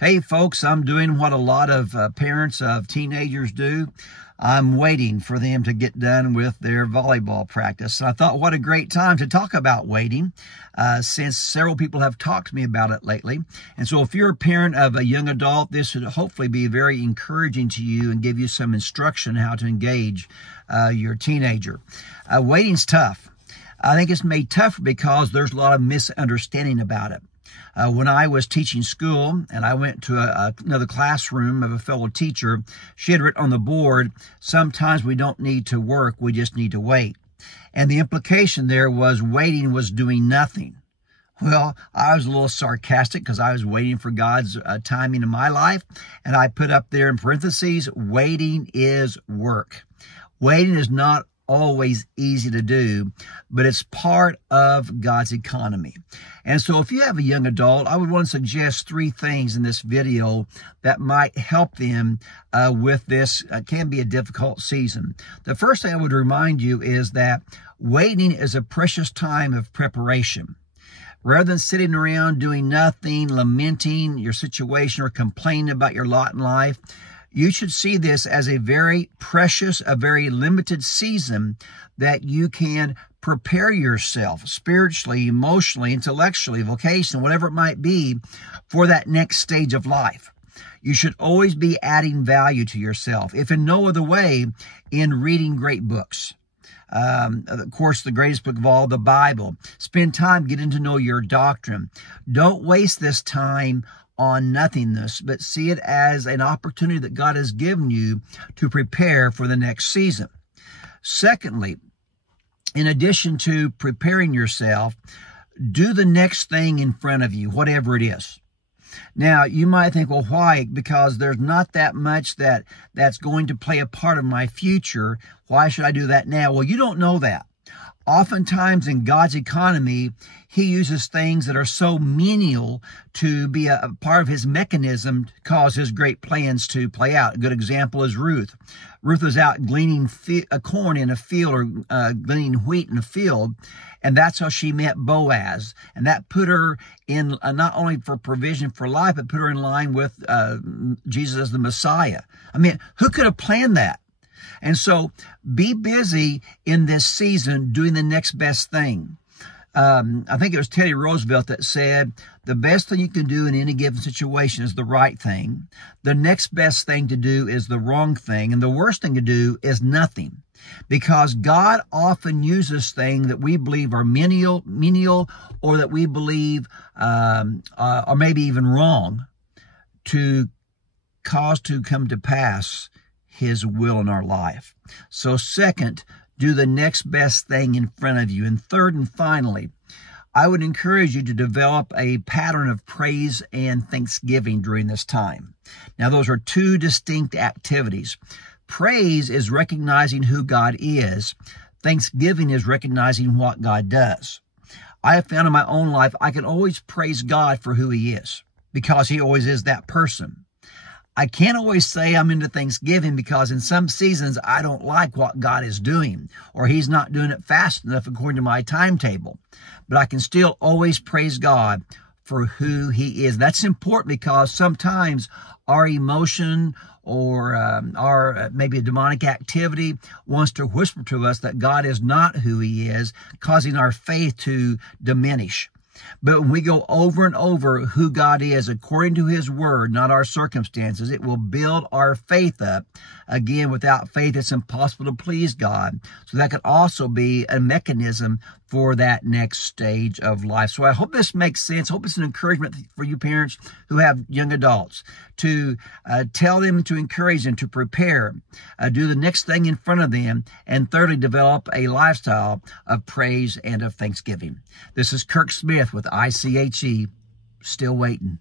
Hey folks, I'm doing what a lot of parents of teenagers do. I'm waiting for them to get done with their volleyball practice. And I thought what a great time to talk about waiting, since several people have talked to me about it lately. And so if you're a parent of a young adult, this should hopefully be very encouraging to you and give you some instruction how to engage your teenager. Waiting's tough. I think it's made tougher because there's a lot of misunderstanding about it. When I was teaching school and I went to another classroom of a fellow teacher, she had written on the board, sometimes we don't need to work, we just need to wait. And the implication there was waiting was doing nothing. Well, I was a little sarcastic because I was waiting for God's timing in my life. And I put up there in parentheses, waiting is work. Waiting is not always easy to do, but it's part of God's economy. And so if you have a young adult, I would want to suggest 3 things in this video that might help them with this. Can be a difficult season. The first thing I would remind you is that waiting is a precious time of preparation. Rather than sitting around doing nothing, lamenting your situation or complaining about your lot in life, you should see this as a very precious, a very limited season that you can prepare yourself spiritually, emotionally, intellectually, vocationally, whatever it might be, for that next stage of life. You should always be adding value to yourself, if in no other way, in reading great books. Of course, the greatest book of all, the Bible. Spend time getting to know your doctrine. Don't waste this time on nothingness, but see it as an opportunity that God has given you to prepare for the next season. Secondly, in addition to preparing yourself, do the next thing in front of you, whatever it is. Now, you might think, well, why? Because there's not that much that's going to play a part of my future. Why should I do that now? Well, you don't know that. Oftentimes in God's economy, he uses things that are so menial to be a part of his mechanism to cause his great plans to play out. A good example is Ruth. Ruth was out gleaning corn in a field, or gleaning wheat in a field, and that's how she met Boaz. And that put her in not only for provision for life, but put her in line with Jesus as the Messiah. I mean, who could have planned that? And so be busy in this season doing the next best thing. I think it was Teddy Roosevelt that said, the best thing you can do in any given situation is the right thing. The next best thing to do is the wrong thing. And the worst thing to do is nothing. Because God often uses things that we believe are menial, or that we believe are maybe even wrong, to cause to come to pass his will in our life. So second, do the next best thing in front of you. And third and finally, I would encourage you to develop a pattern of praise and thanksgiving during this time. Now, those are 2 distinct activities. Praise is recognizing who God is. Thanksgiving is recognizing what God does. I have found in my own life, I can always praise God for who he is, because he always is that person. I can't always say I'm into Thanksgiving because in some seasons I don't like what God is doing, or he's not doing it fast enough according to my timetable. But I can still always praise God for who he is. That's important because sometimes our emotion or our maybe a demonic activity wants to whisper to us that God is not who he is, causing our faith to diminish. But when we go over and over who God is according to his word, not our circumstances, it will build our faith up. Again, without faith, it's impossible to please God. So that could also be a mechanism for that next stage of life. So I hope this makes sense. I hope it's an encouragement for you parents who have young adults to tell them, to encourage them, to prepare, do the next thing in front of them, and thirdly, develop a lifestyle of praise and of thanksgiving. This is Kirk Smith with ICHE, still waiting.